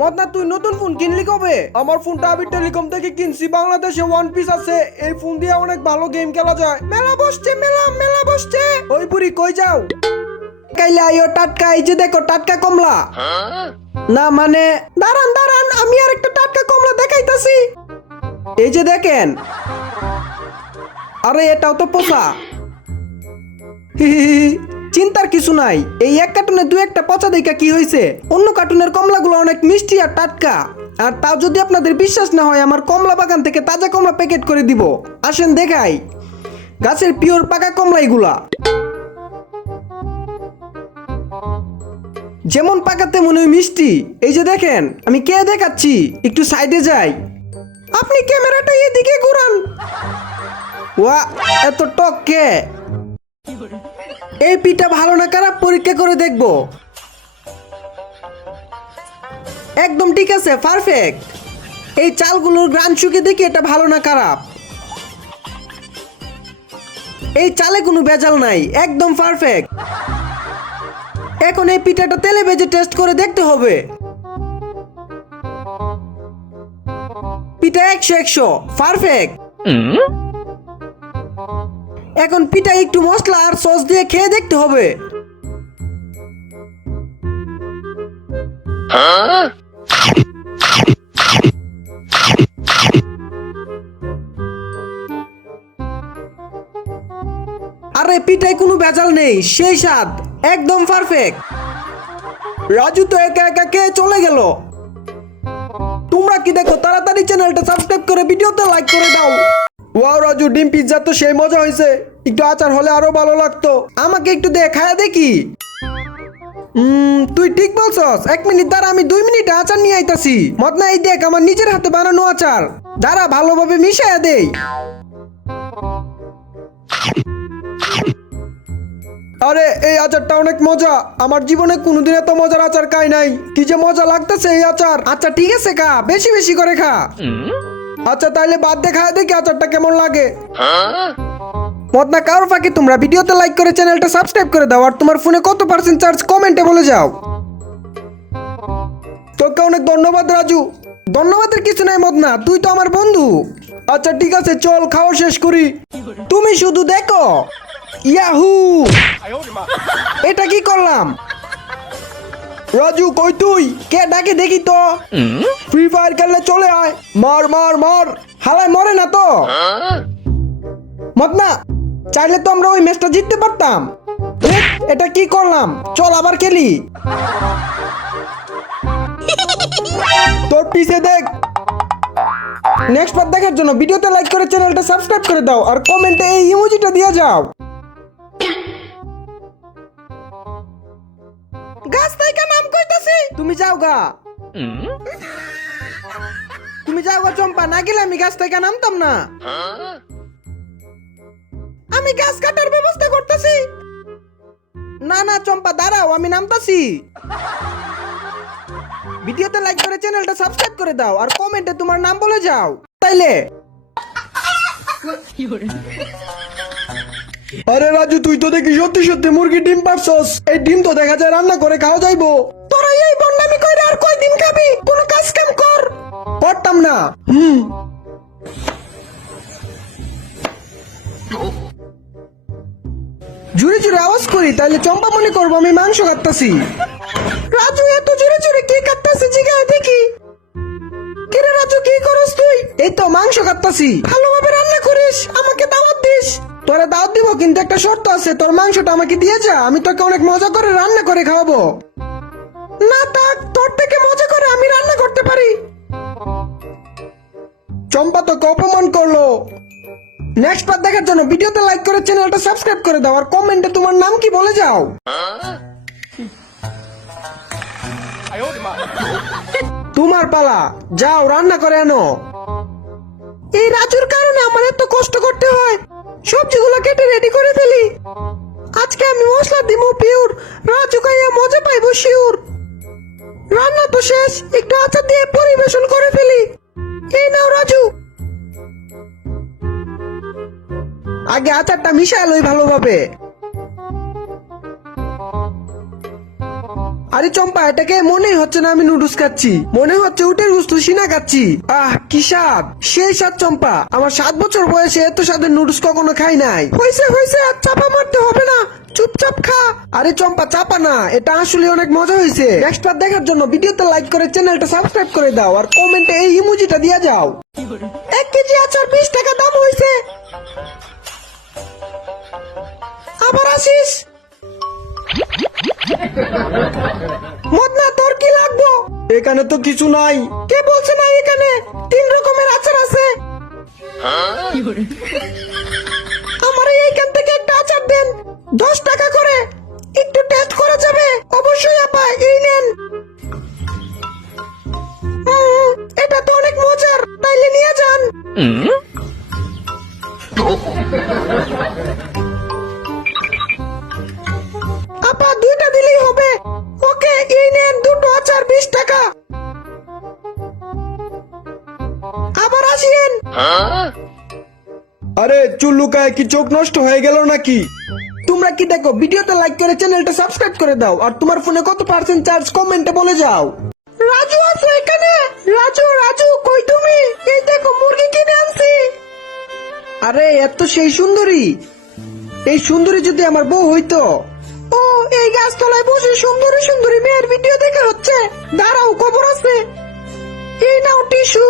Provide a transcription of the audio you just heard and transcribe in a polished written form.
মদনা তুই নতুন ফোন কিনলি কবে? আমার ফোনটা আমি টেলিকম থেকে কিনছি, বাংলাদেশে ওয়ান পিস আছে। এই ফোন দিয়ে অনেক ভালো গেম খেলা যায়। মেলা বসছে, মেলা বসছে। ওই বুড়ি কই যাও? কাইলে আইও টাটকা, এই যে দেখো টাটকা কমলা। না মানে দাঁড়ান আমি আর একটা টাটকা কমলা দেখাইতাছি। এই যে দেখেন। আরে এটাও তো পোষা। চিন্তার কিছু নাই, এই এক কার্টুনে দু একটা পচা দেখা কি হয়েছে? অন্য কার্টুনের কমলাগুলো অনেক মিষ্টি আর টাটকা। আর তাও যদি আপনাদের বিশ্বাস না হয়, আমার কমলা বাগান থেকে তাজা কমলা প্যাকেট করে দিব। আসেন দেখাই, গাছের পিওর পাকা কমলা এগুলা। যেমন পাকা তেমনই মিষ্টি। এই যে দেখেন, আমি কে দেখাচ্ছি, একটু সাইডে যাই। আপনি ক্যামেরাটা এদিকে ঘুরান। ওয়া, এত টক কে? এই পিঠা ভালো না খারাপ পরীক্ষা করে দেখব। একদম ঠিক আছে, পারফেক্ট। এই চালগুলোর গ্রান শুকে দেখি এটা ভালো না খারাপ। এই চালে কোনো ভেজাল নাই, একদম পারফেক্ট। এখন এই পিঠাটা তেলে ভেজে টেস্ট করে দেখতে হবে। পিঠা 100 পারফেক্ট। এখন পিঠা একটু মশলা আর সস দিয়ে খেয়ে দেখতে হবে। আরে পিঠায় কোনো ভেজাল নেই, সেই স্বাদ, একদম পারফেক্ট। রাজু তো একা একা খেয়ে চলে গেল। তোমরা কি দেখো? তাড়াতাড়ি চ্যানেলটা সাবস্ক্রাইব করে ভিডিওতে লাইক করে দাও। ওয়াও রাজু, ডিম পিৎজা তো সেই মজা হয়েছে। একটু আচার হলে আরো ভালো লাগতো। আমাকে একটু দে, খায়া দেখি। তুই ঠিক বলছস। 1 মিনিট দাঁড়া, আমি 2 মিনিটে আচার নিয়ে আইতাছি। মদনা এই দেখ, আমার নিজের হাতে বানানো আচার। দাঁড়া, ভালোভাবে মিশাইয়া দেই। আরে এই আচারটা অনেক মজা। আমার জীবনে কোনোদিন এত মজার আচার খাই নাই। কি যে মজা লাগতেছে এই আচার। আচ্ছা ঠিক আছে, খা, বেশি বেশি করে খা। আচ্ছা তাইলে বাদ দে, খায় দেখি আচারটা কেমন লাগে। মদনা কারো ফাঁকে তোমরা ভিডিওতে লাইক করে চ্যানেলটা সাবস্ক্রাইব করে দাও। আর তোমার ফোনে কত % চার্জ কমেন্টে বলে যাও। তোকে অনেক ধন্যবাদ রাজু। ধন্যবাদের কিছু নাই মদনা, তুই তো আমার বন্ধু। আচ্ছা ঠিক আছে, চল খাওয়া শেষ করি। তুমি শুধু দেখো। ইয়াহু, এটা কি করলাম? রাজু কই তুই? কে ডাকে দেখি তো। ফ্রি ফায়ার খেললে চলে আয়। মার মার মার। হালায় মরে না তো। মদনা, চাইলে তো আমরা ওই ম্যাচটা জিততে পারতাম। এটা কি করলাম? চল আবার খেলি। তোর পিছে দেখ। নেক্সট পার্ট দেখার জন্য ভিডিওতে লাইক করে চ্যানেলটা সাবস্ক্রাইব করে দাও। আর কমেন্টে এই ইমোজিটা দিয়ে যাও। গাছ থেকে নাম কইতাছি, তুমি যাও গা। তুমি যাও গা চম্পা, না গেলে আমি গাছ থেকে নামতাম না। আমি গাছ কাটার ব্যবস্থা করতেছি। না না চম্পা দাঁড়াও, আমি নামতাছি। ভিডিওতে লাইক করে চ্যানেলটা সাবস্ক্রাইব করে দাও। আর কমেন্টে তোমার নাম বলে যাও তাইলে। আরে রাজু, তুই তো দেখি সত্যি সত্যি মুরগি ডিম পারছস। এই ডিম তো দেখা যায় রান্না করে খাওয়া যাইবো। তোরা এই বন্নামি কইরা আর কয়দিন খাবি? কোন কাজ কাম কর। করতাম না। জুড়ে জুড়ে আওয়াজ করি তাইলে চম্পা মনে করবো আমি মাংস কাটতাছি। রাজু এত জোরে জোরে কি কাটতাছে জিগায় দেখি। কিরে রাজু, কি করস তুই? এই তো মাংস কাটতাছি। ভালোভাবে রান্না করিস, আমাকে দাওয়াত দিস। তোরা দাওয়াত দিব, কিন্তু একটা শর্ত আছে। তোর মাংসটা আমাকে দিয়ে যা, আমি তোকে অনেক মজা করে রান্না করে খাওয়াবো। না থাক, তোর থেকে মজা করে আমি রান্না করতে পারি। চম্পা তোকে অপমান করলো। নেক্সট পার্ট দেখার জন্য ভিডিওতে লাইক করে চ্যানেলটা সাবস্ক্রাইব করে দাও। আর কমেন্টে তোমার নাম কি বলে যাও। তোমার পালা, যাও রান্না করে আনো। এই রাজুর কারণে আমার এত কষ্ট করতে হয়। সবজিগুলো কেটে রেডি করে ফেলি। আজকে আমি মশলা দিব পিওর। রাজু খাইয়া মজা পাইবো শিওর। রান্না তো শেষ, একটু আচার দিয়ে পরিবেশন করে ফেলি। এই নাও রাজু। আগে আচারটা মিশায় লই ভালোভাবে। আরে চম্পা, এটাকে মনেই হচ্ছে না আমি নুডলস খাচ্ছি, মনে হচ্ছে উটের গুস্ত সিনা খাচ্ছি। আহ কি স্বাদ, সেই স্বাদ চম্পা। আমার 7 বছর বয়সে এত স্বাদের নুডলস কখনো খাই নাই। হয়েছে হয়েছে, আর চাপা মারতে হবে না, চুপচাপ খা। আরে চম্পা চাপা না, এটা আসলে অনেক মজা হয়েছে। নেক্সট পার্ট দেখার জন্য ভিডিওতে লাইক করে চ্যানেলটা সাবস্ক্রাইব করে দাও, আর কমেন্টে এই ইমোজিটা দিয়ে যাও। 1 কেজি আচার 20 টাকা দাম হয়েছে। আবার আসিস। মদনা, তোর কি লাগবো? এখানে তো কিছু নাই। কে বলছে না এখানে 3 রকমের আচার আছে? আমার এইখান থেকে একটা আচার দেন, 10 টাকা করে। একটু টেস্ট করা যাবে? অবশ্যই আপা, এই নেন। এটা তো অনেক মজার, তাইলে নিয়ে যান। আপা 2টা দিলেই হবে। ওকে, এই নেন 2টো আচার 20 টাকা। আবার আসিয়েন। আরে চুল্লুকায় কি চোখ নষ্ট হয়ে গেল নাকি? তোমরা কি দেখো? ভিডিওতে লাইক করে চ্যানেলটা সাবস্ক্রাইব করে দাও, আর তোমার ফোনে কত % চার্জ কমেন্টে বলে যাও। রাজু আছো এখানে? রাজু রাজু, কই তুমি? এই দেখো মুরগি কিনে আনছি। আরে এত সেই সুন্দরী, এই সুন্দরী যদি আমার বউ হইতো। ও, এই গাছতলায় বসে সুন্দরী সুন্দরী মেয়ের ভিডিও দেখা হচ্ছে। দাঁড়াও, খবর আছে। এই নাও টিস্যু।